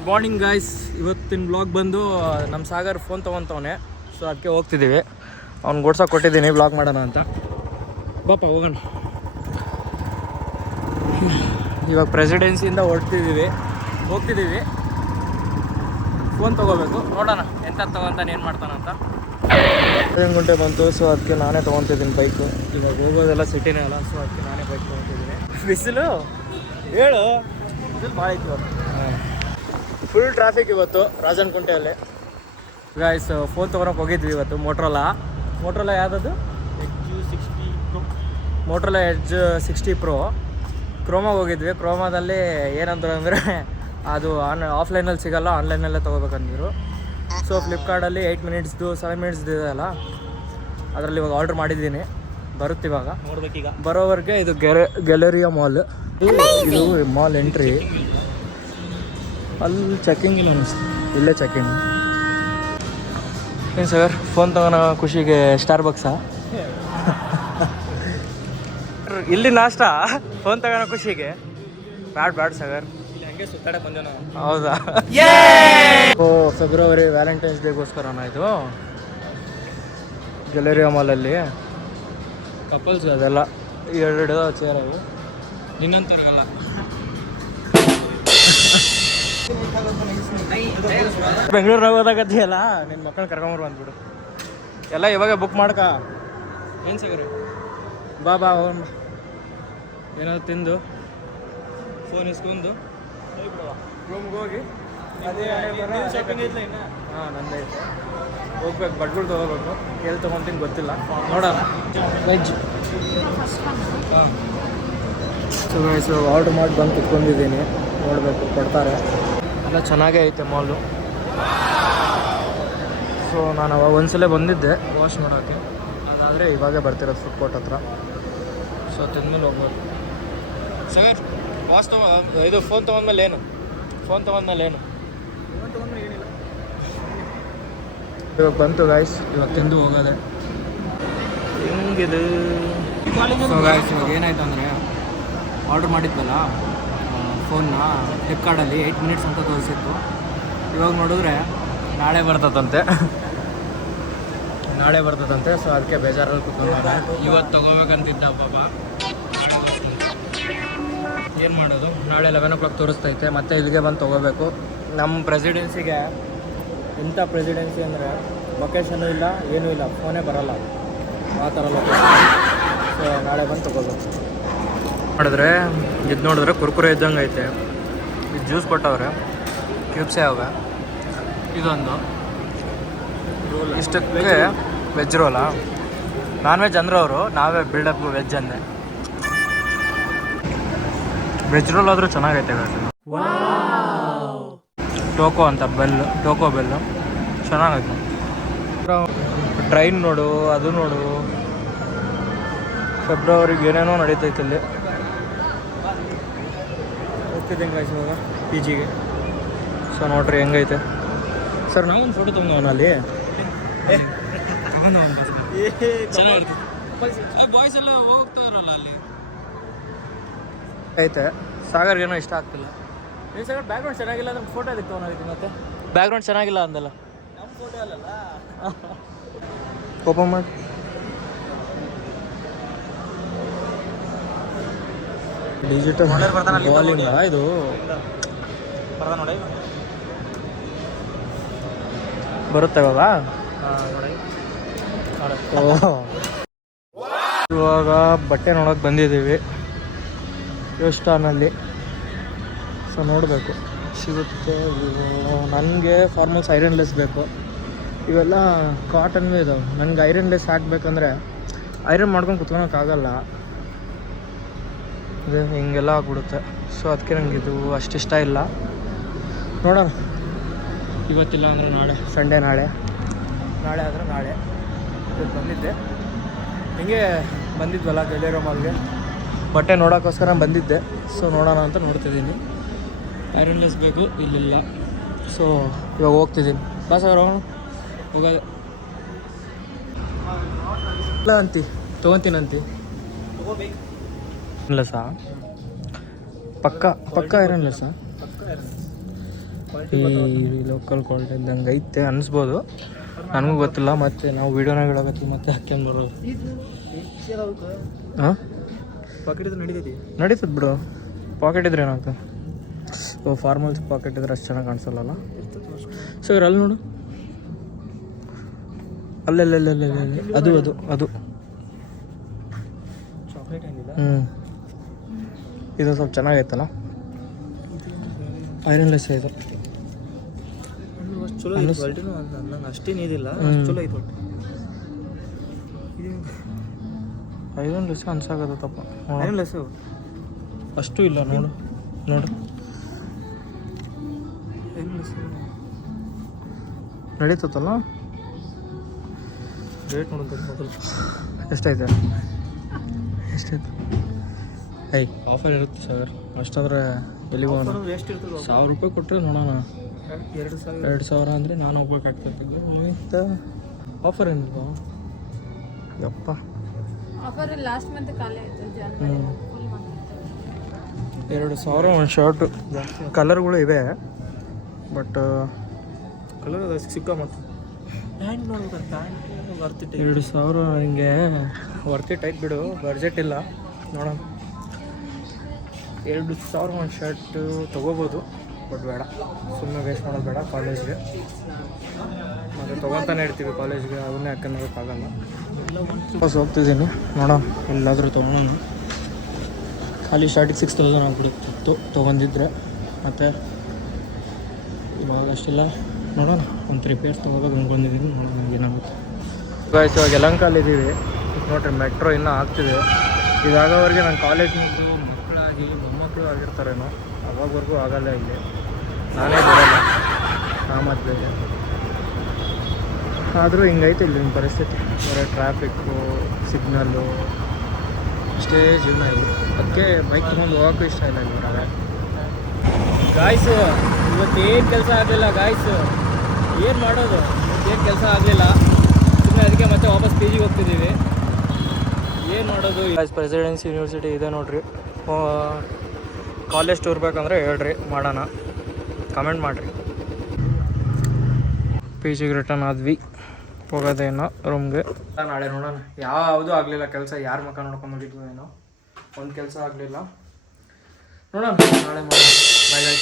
Good morning guys. ಇವತ್ತಿನ blog ಬಂದು ನಮ್ಮ ಸಾಗರ್ ಫೋನ್ ತೊಗೊತವನೆ, ಸೊ ಅದಕ್ಕೆ ಹೋಗ್ತಿದ್ದೀವಿ. ಅವ್ನು ಗೋಡ್ಸೋಕೆ ಕೊಟ್ಟಿದ್ದೀನಿ ಬ್ಲಾಗ್ ಮಾಡೋಣ ಅಂತ. ಬಾಪ ಹೋಗೋಣ. ಇವಾಗ ಪ್ರೆಸಿಡೆನ್ಸಿಯಿಂದ ಹೋಗ್ತಿದ್ದೀವಿ. ಫೋನ್ ತೊಗೋಬೇಕು, ನೋಡೋಣ ಎಂತ ತೊಗೊತಾನೆ, ಏನು ಮಾಡ್ತಾನಂತ. 5 ಗಂಟೆ ಬಂತು, ಸೊ ಅದಕ್ಕೆ ನಾನೇ ತೊಗೊತಿದ್ದೀನಿ ಬೈಕು. ಇವಾಗ ಹೋಗೋದೆಲ್ಲ ಸಿಟಿನೇ ಅಲ್ಲ, ಸೊ ಅದಕ್ಕೆ ನಾನೇ ಬೈಕ್ ತೊಗೊತಿದ್ದೀನಿ. ಬಿಸಿಲು ಹೇಳು, ಬಿಸಿಲು ಭಾಳ ಇತ್ತು. ಫುಲ್ ಟ್ರಾಫಿಕ್ ಇವತ್ತು ರಾಜನಕುಂಟೆಯಲ್ಲಿ. ಗಾಯ್ಸ್ ಫೋನ್ ತೊಗೊಳಕ್ಕೆ ಹೋಗಿದ್ವಿ ಇವತ್ತು. ಮೋಟ್ರೋಲಾ ಯಾವುದದು? ಮೋಟ್ರೋಲಾ ಎಡ್ಜ್ 60 Pro ಕ್ರೋಮಾಗೆ ಹೋಗಿದ್ವಿ. ಕ್ರೋಮಾದಲ್ಲಿ ಏನಂದ್ರು ಅಂದರೆ ಅದು ಆಫ್ಲೈನಲ್ಲಿ ಸಿಗೋಲ್ಲ, ಆನ್ಲೈನಲ್ಲೇ ತೊಗೋಬೇಕಂದಿದ್ರು. ಸೊ ಫ್ಲಿಪ್ಕಾರ್ಟಲ್ಲಿ 8 ಮಿನಿಟ್ಸ್ದು 7 ಮಿನಿಟ್ಸ್ದು ಇದೆ ಅಲ್ಲ, ಅದರಲ್ಲಿ ಇವಾಗ ಆರ್ಡ್ರ್ ಮಾಡಿದ್ದೀನಿ. ಬರುತ್ತೆ ಇವಾಗ, ನೋಡ್ಬೇಕೀಗ. ಬರೋವರೆಗೆ ಇದು ಗ್ಯಾಲರಿಯಾ ಮಾಲ್. ಇದು ಮಾಲ್ ಎಂಟ್ರಿ. ಅಲ್ಲಿ ಚೆಕಿಂಗ್ ಇಲ್ಲ ಅನಿಸ್ತು, ಇಲ್ಲೇ ಚೆಕಿಂಗ್. ಏನು ಸರ್, ಫೋನ್ ತಗೋಣ ಖುಷಿಗೆ ಸ್ಟಾರ್ ಬಕ್ಸಾ? ಇಲ್ಲಿ ನಾಷ್ಟ, ಫೋನ್ ತಗೋಣ ಖುಷಿಗೆ? ಬ್ಯಾಡ್ ಸರ್, ಹಂಗೆ ಸುತ್ತಾಡಕ್ಕೆ ಬಂದೆ ನಾವು. ಹೌದಾ? ಓ, ಫೆಬ್ರವರಿ ವ್ಯಾಲೆಂಟೈನ್ಸ್ ಡೇಗೋಸ್ಕರನ ಇದು ಗ್ಯಾಲರಿಯಾ ಮಾಲಲ್ಲಿ. ಕಪಲ್ಸ್ ಅದೆಲ್ಲ 2 ಚೇರ್ ಅವು, ನಿನ್ನಂತವ್ರಿಗಲ್ಲ. ಬೆಂಗಳೂರಾಗ ಹೋದಾಗತ್ತಿಯಲ್ಲ, ನಿನ್ನ ಮಕ್ಕಳನ್ನ ಕರ್ಕೊಂಬರು ಅಂದ್ಬಿಡು. ಎಲ್ಲ ಇವಾಗ ಬುಕ್ ಮಾಡ್ಕ. ಏನು ಸಗರು, ಬಾ ಹೋಗೋಣ. ಏನಾದ್ರು ತಿಂದು ಫೋನ್ ಇಸ್ಕೊಂಡು ರೂಮ್ಗೆ ಹೋಗಿ ಶಾಪಿಂಗ್ ಐತ್ಲ ಇನ್ನು. ಹಾಂ, ನಂದೈತೆ. ಹೋಗ್ಬೇಕು, ಬಡ್ಗಳು ತೊಗೋಬೇಕು. ಎಲ್ಲಿ ತೊಗೊತೀನಿ ಗೊತ್ತಿಲ್ಲ, ನೋಡೋಣ. ವೆಜ್. ಹಾಂ, ಸೊ ಆರ್ಡ್ರ್ ಮಾಡಿ ಬಂದು ಕುತ್ಕೊಂಡಿದ್ದೀನಿ. ನೋಡಬೇಕು, ಕೊಡ್ತಾರೆ. ಎಲ್ಲ ಚೆನ್ನಾಗೇ ಐತೆ ಮಾಲು. ಸೊ ನಾನು ಅವಾಗ ಒಂದ್ಸಲ ಬಂದಿದ್ದೆ ವಾಶ್ ಮಾಡೋಕ್ಕೆ. ಅದಾದರೆ ಇವಾಗೇ ಬರ್ತಿರೋದು ಫುಡ್ ಕೋರ್ಟ್ ಹತ್ರ. ಸೊ ತಿಂದ್ಮೇಲೆ ಹೋಗ್ಬೋದು. ಸರ್, ವಾಶ್ ಇದು ಫೋನ್ ತೊಗೊಂಡ್ಮೇಲೆ ಏನು? ಏನಿಲ್ಲ. ಇವಾಗ ಬಂತು ಗಾಯ್ಸ್, ಇವಾಗ ತಿಂದು ಹೋಗೋದೆ. ಹೆಂಗಿದು? ಸೊ ಗಾಯ್ಸ್, ಇವಾಗ ಏನಾಯ್ತು ಅಂದರೆ, ಆರ್ಡ್ರ್ ಮಾಡಿದ್ವಲ್ಲ ಫೋನ್ನ ಫ್ಲಿಪ್ಕಾರ್ಟಲ್ಲಿ 8 ಮಿನಿಟ್ಸ್ ಅಂತ ತೋರಿಸಿತ್ತು. ಇವಾಗ ನೋಡಿದ್ರೆ ನಾಳೆ ಬರ್ತದಂತೆ. ಸೊ ಅದಕ್ಕೆ ಬೇಜಾರಲ್ಲಿ ಕೂತ್ಕೊಂಡ್ರೆ ಇವತ್ತು ತೊಗೋಬೇಕಂತಿದ್ದ ಪಾಪ. ಏನು ಮಾಡೋದು, ನಾಳೆ 11 o'clock ತೋರಿಸ್ತೈತೆ. ಮತ್ತೆ ಇಲ್ಲಿಗೆ ಬಂದು ತೊಗೋಬೇಕು. ನಮ್ಮ ಪ್ರೆಸಿಡೆನ್ಸಿಗೆ ಇಂಥ ಪ್ರೆಸಿಡೆನ್ಸಿ ಅಂದರೆ ಲೊಕೇಶನು ಇಲ್ಲ, ಏನೂ ಇಲ್ಲ, ಫೋನೇ ಬರೋಲ್ಲ, ಆ ಥರ ಲೊಕೇಶನ್. ಸೊ ನಾಳೆ ಬಂದು ತೊಗೋಬೇಕು. ನೋಡಿದ್ರೆ ಕುರ್ಕುರೆ ಇದ್ದಂಗೆ ಐತೆ. ಇದು ಜ್ಯೂಸ್ ಕೊಟ್ಟವ್ರೆ, ಕ್ಯೂಬ್ಸೇ ಅವೆ. ಇದೊಂದು ಇಷ್ಟಕ್ಕೆ ವೆಜ್ ರೋಲಾ? ನಾನ್ ವೆಜ್ ಅಂದ್ರೆ ಅವರು, ನಾವೇ ಬಿಲ್ಡಪ್ ವೆಜ್ ಅಂದೆ. ವೆಜ್ ರೋಲ್ ಆದರೂ ಚೆನ್ನಾಗೈತೆ. ಟೋಕೋ ಅಂತ ಟೋಕೋ ಬೆಲ್ಲು ಚೆನ್ನಾಗೈತೆ. ಟ್ರೈನ್ ನೋಡು, ಅದು ನೋಡು. ಫೆಬ್ರವರಿಗೆ ಏನೇನೋ ನಡೀತೈತೆ ಇಲ್ಲಿ. ಹೋಗ್ತಿದ್ದಂಗೆ ಗಾಯ್ಸ್ ಇವಾಗ PG ಗೆ. ಸೊ ನೋಡ್ರಿ ಹೆಂಗೈತೆ. ಸರ್, ನಾವೊಂದು ಫೋಟೋ ತೊಗೊಂಡು ಅಲ್ಲಿ ಚೆನ್ನಾಗಿರ್ತದೆ. ಬಾಯ್ಸ್ ಎಲ್ಲ ಹೋಗ್ತಾರಲ್ಲ ಅಲ್ಲಿ ಐತೆ. ಸಾಗರ್ಗೇನೋ ಇಷ್ಟ ಆಗ್ತಿಲ್ಲ. ಏನು ಸಾಗರ್, ಬ್ಯಾಕ್ಗ್ರೌಂಡ್ ಚೆನ್ನಾಗಿಲ್ಲ ಅಂದ್ರೆ ಫೋಟೋ ಅದಕ್ಕೆ ತೊಗೊಂಡಿದ್ದೀನಿ. ಮತ್ತೆ ಬ್ಯಾಕ್ಗ್ರೌಂಡ್ ಚೆನ್ನಾಗಿಲ್ಲ ಅಂದಲ್ಲ, ನಮ್ಮ ಫೋಟೋ ಅಲ್ಲಲ್ಲ. ಓಪನ್ ಮಾಡಿ. ಡಿಜಿಟಲ್ ಬಾಲಿಂಗ ಇದು. ಬರುತ್ತೆ ಇವಾಗ. ಇವಾಗ ಬಟ್ಟೆ ನೋಡೋಕೆ ಬಂದಿದ್ದೀವಿ ಯೋಸ್ಟಾನಲ್ಲಿ. ಸೊ ನೋಡಬೇಕು ಸಿಗುತ್ತೆ. ನನಗೆ ಫಾರ್ಮಲ್ಸ್ ಐರನ್ಲೆಸ್ ಬೇಕು. ಇವೆಲ್ಲ ಕಾಟನ್ವೇ ಇದಾವೆ. ನನಗೆ ಐರನ್ಲೆಸ್ ಹಾಕಬೇಕಂದ್ರೆ ಐರನ್ ಮಾಡ್ಕೊಂಡು ಕುತ್ಕೊಳಕ್ಕಾಗಲ್ಲ, ಇದು ಹಿಂಗೆಲ್ಲ ಆಗ್ಬಿಡುತ್ತೆ. ಸೊ ಅದಕ್ಕೆ ನನಗೆ ಇದು ಅಷ್ಟಿಷ್ಟ ಇಲ್ಲ. ನೋಡೋಣ, ಇವತ್ತಿಲ್ಲ ಅಂದರೆ ನಾಳೆ, ಸಂಡೇ ನಾಳೆ ಆದರೆ ನಾಳೆ. ಇವತ್ತು ಬಂದಿದ್ದೆ, ಹಿಂಗೆ ಬಂದಿದ್ವಲ್ಲ ಗ್ಯಾಲರಿಯಾ ಮಾಲ್ಗೆ, ಬಟ್ಟೆ ನೋಡೋಕ್ಕೋಸ್ಕರ ಬಂದಿದ್ದೆ. ಸೊ ನೋಡೋಣ ಅಂತ ನೋಡ್ತಿದ್ದೀನಿ. ಐರನ್ಲೆಸ್ ಬೇಕು, ಇಲ್ಲಿಲ್ಲ. ಸೊ ಇವಾಗ ಹೋಗ್ತಿದ್ದೀನಿ. ಬಸ್ ಅವ್ರು ಹೋಗೋದು ಇಲ್ಲ ಅಂತಿ, ತೊಗೊತೀನಂತಿ. ಐರನ್ಲೆಸ್ಸಾ? ಪಕ್ಕ ಐರನ್ಲೆಸ್ಸಾ? ಈ ಲೋಕಲ್ ಕ್ವಾಲಿಟಿ ಇದ್ದಂಗೆ ಐತೆ ಅನಿಸ್ಬೋದು, ನನಗೂ ಗೊತ್ತಿಲ್ಲ. ಮತ್ತು ನಾವು ವೀಡಿಯೋನಾಗ ಹೇಳಕತ್ತೀವಿ ಮತ್ತೆ ಹಾಕ್ಯಂದು ಬರೋದು. ಹಾಂ ಪಾಕೆಟ್ ಇದ್ರೆ ನಡೀತೈತಿ, ನಡೀತದೆ ಬಿಡು. ಪಾಕೆಟ್ ಇದ್ರೆ ಏನಾಗ್ತದೆ? ಫಾರ್ಮಲ್ಸ್ ಪಾಕೆಟ್ ಇದ್ರೆ ಅಷ್ಟು ಚೆನ್ನಾಗಿ ಕಾಣಿಸಲ್ಲ. ಸೊ ಇವ್ರು ಅಲ್ಲಿ ನೋಡು, ಅಲ್ಲೆಲ್ಲ ಅದು ಅದು ಅದು ಚಾಕ್ಲೇಟ್ ಏನಿಲ್ಲ. ಇದು ಸ್ವಲ್ಪ ಚೆನ್ನಾಗೈತಲ್ಲ, ಐರನ್ಲೆಸ್ ಇದು. ಚಲೋ ಐತೆ ಕ್ವಾಲಿಟಿನೂ, ನಂಗೆ ಅಷ್ಟೇನು ಇದಿಲ್ಲ, ಚಲೋ ಐತೆ ಒಟ್ಟು. ಐರನ್ಲೆಸ್ ಅನ್ಸಾಗತ್ತಪ್ಪ. ಐರನ್ಲೆಸ್ಸು ಅಷ್ಟು ಇಲ್ಲ ನೋಡು ನೋಡು, ಐರನ್ಲೆಸ್ ನಡೀತತ್ತಲ್ಲ. ರೇಟ್ ನೋಡೋದು ಮೊದಲು ಎಷ್ಟೈತೆ ಐ ಆಫರ್ ಇರುತ್ತೆ ಸರ್. ಅಷ್ಟಾದ್ರೆ ಎಲ್ಲಿಗೆ ಹೋಗೋಣ? ಎಷ್ಟು ಇರ್ತದೆ? 1000 ರೂಪಾಯಿ ಕೊಟ್ಟರೆ ನೋಡೋಣ. 2000 2000 ಅಂದರೆ ನಾನು ಹೋಗ್ಬೇಕಾಗ್ತದೆ. ಇಂಥ ಆಫರ್ ಏನಿಲ್ವಾ ಯಪ್ಪ? ಆಫರ್ ಲಾಸ್ಟ್ ಮಂತ್ ಖಾಲಿ ಆಯಿತು. 2000 ಒಂದು ಶರ್ಟು. ಕಲರ್ಗಳು ಇವೆ, ಬಟ್ ಕಲರ್ ಸಿಕ್ಕ ಮತ್ತು ಪ್ಯಾಂಟ್ ನೋಡ್ಬೇಕು, ಪ್ಯಾಂಟ್ ವರ್ತಿಟ್ಟು 2000 ಹಿಂಗೆ ವರ್ತಿಟ್ ಐತೆ ಬಿಡು, ಬಡ್ಜೆಟ್ ಇಲ್ಲ ನೋಡೋಣ. 2000 ಒಂದು ಶರ್ಟು ತೊಗೋಬೋದು, ಬಟ್ ಬೇಡ, ಸುಮ್ಮನೆ ವೇಸ್ಟ್ ಮಾಡೋದು ಬೇಡ. ಕಾಲೇಜ್ಗೆ ಮತ್ತು ತೊಗೊತಾನೆ ಇರ್ತೀವಿ ಕಾಲೇಜ್ಗೆ, ಅದನ್ನೇ ಹಾಕೋಕ್ಕಾಗಲ್ಲ. ಬಸ್ ಹೋಗ್ತಿದ್ದೀನಿ, ನೋಡೋಣ ಎಲ್ಲಾದರೂ ತೊಗೊಳೋಣ. ಖಾಲಿ ಸ್ಟಾರ್ಟಿಗೆ 6000 ಆಗ್ಬಿಡುತ್ತಿತ್ತು ತೊಗೊಂಡಿದ್ರೆ, ಮತ್ತು ಇವಾಗ ಅಷ್ಟಿಲ್ಲ. ನೋಡೋಣ, ಒಂದು 3 ಪೇರ್ಸ್ ತೊಗೋಬೇಕು ಅಂದ್ಕೊಂಡಿದ್ದೀನಿ. ನೋಡೋಣ ಏನಾಗುತ್ತೆ. ಗಾಯ್ಸ್ ಇವಾಗ ಯಲಹಂಕಲ್ಲಿದ್ದೀವಿ. ನೋಡಿರಿ ಮೆಟ್ರೋ ಇನ್ನೂ ಆಗ್ತಿದೆ. ಇದಾಗೋವರೆಗೆ ನನ್ನ ಕಾಲೇಜ್ ಮುಗಿದು ಮಕ್ಕಳಾಗಿ ಮೊಮ್ಮಕ್ಕಳು ಆಗಿರ್ತಾರೇನೋ, ಅವಾಗವರೆಗೂ ಆಗಲ್ಲ. ಇಲ್ಲಿ ನಾನೇ ಬರೋಲ್ಲ ಮದುವೆಗೆ. ಆದರೂ ಹಿಂಗೈತೆ ಇಲ್ಲಿನ ಪರಿಸ್ಥಿತಿ. ಬರೀ ಟ್ರಾಫಿಕ್ಕು, ಸಿಗ್ನಲ್ಲು, ಅಷ್ಟೇ ಜೀವನ ಇಲ್ಲ. ಅದಕ್ಕೆ ಬೈಕ್ ತೊಗೊಂಡು ಹೋಗೋಕ್ಕೂ ಇಷ್ಟ ಇಲ್ಲ ಇಲ್ಲಿ ಹೊರಗೆ. ಗಾಯ್ಸು ಇವತ್ತೇನು ಕೆಲಸ ಆಗಲಿಲ್ಲ ಗಾಯ್ಸು, ಏನು ಮಾಡೋದು? ಏನು ಕೆಲಸ ಆಗಲಿಲ್ಲ, ಸುಮ್ಮನೆ ಅದಕ್ಕೆ ಮತ್ತೆ ವಾಪಸ್ ಪಿ ಜಿಗೆ ಹೋಗ್ತಿದ್ದೀವಿ. ಏನು ಮಾಡೋದು? ಗಾಯ್ಸ್ ಪ್ರೆಸಿಡೆನ್ಸಿ ಯೂನಿವರ್ಸಿಟಿ ಇದೆ ನೋಡಿರಿ. ಕಾಲೇಜ್ ಟೂರ್ ಬೇಕಂದ್ರೆ ಹೇಳ್ರಿ, ಮಾಡೋಣ, ಕಮೆಂಟ್ ಮಾಡಿರಿ. ಪಿ ಜಿಗೆ ರಿಟರ್ನ್ ಆದ್ವಿ, ಹೋಗೋದೇನೋ ರೂಮ್ಗೆ. ನಾಳೆ ನೋಡೋಣ. ಯಾವುದೂ ಆಗಲಿಲ್ಲ ಕೆಲಸ, ಯಾರ ಮುಖ ನೋಡ್ಕೊಂಡ್ಬಿಟ್ಟಿದ್ವು ಏನೋ, ಒಂದು ಕೆಲಸ ಆಗಲಿಲ್ಲ. ನೋಡೋಣ ನಾಳೆ ಮಾಡೋಣ. ಬಾಯ್ ಬಾಯ್.